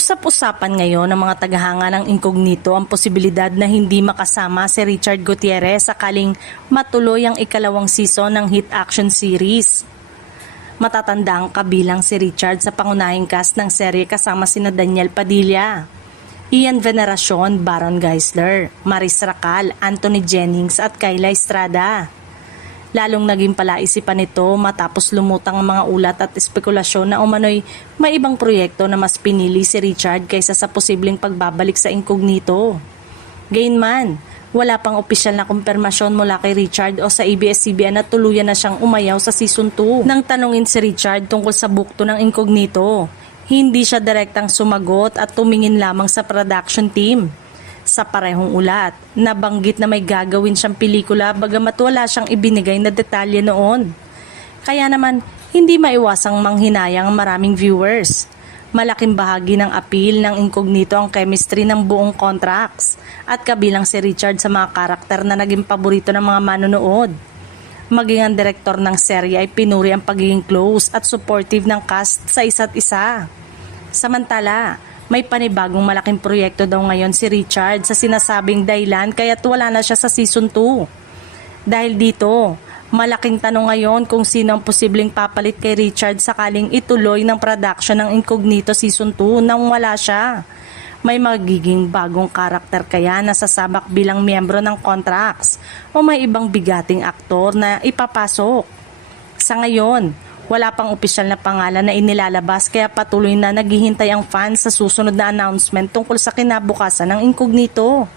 Usap-usapan ngayon ng mga tagahanga ng Incognito ang posibilidad na hindi makasama si Richard Gutierrez sakaling matuloy ang ikalawang season ng hit action series. Matatanda ang kabilang si Richard sa pangunahing cast ng serye kasama sina Daniel Padilla, Ian Veneracion, Baron Geisler, Maris Racal, Anthony Jennings at Kayla Estrada. Lalong naging palaisipan nito matapos lumutang ang mga ulat at espekulasyon na umano'y may ibang proyekto na mas pinili si Richard kaysa sa posibleng pagbabalik sa Incognito. Gayunman, wala pang opisyal na kumpirmasyon mula kay Richard o sa ABS-CBN na tuluyan na siyang umayaw sa Season 2. Nang tanungin si Richard tungkol sa bukto ng Incognito, hindi siya direktang sumagot at tumingin lamang sa production team. Sa parehong ulat, nabanggit na may gagawin siyang pelikula bagamat wala siyang ibinigay na detalye noon. Kaya naman, hindi maiwasang manghinayang ang maraming viewers. Malaking bahagi ng appeal ng Incognito ang chemistry ng buong contracts at kabilang si Richard sa mga karakter na naging paborito ng mga manonood. Maging ang direktor ng serye ay pinuri ang pagiging close at supportive ng cast sa isa't isa. Samantala, may panibagong malaking proyekto daw ngayon si Richard sa sinasabing dahilan kaya't wala na siya sa Season 2. Dahil dito, malaking tanong ngayon kung sino ang posibleng papalit kay Richard sakaling ituloy ng production ng Incognito Season 2 nang wala siya. May magiging bagong karakter kaya na sasabak bilang miyembro ng contracts o may ibang bigating aktor na ipapasok. Sa ngayon, wala pang opisyal na pangalan na inilalabas kaya patuloy na naghihintay ang fans sa susunod na announcement tungkol sa kinabukasan ng Incognito.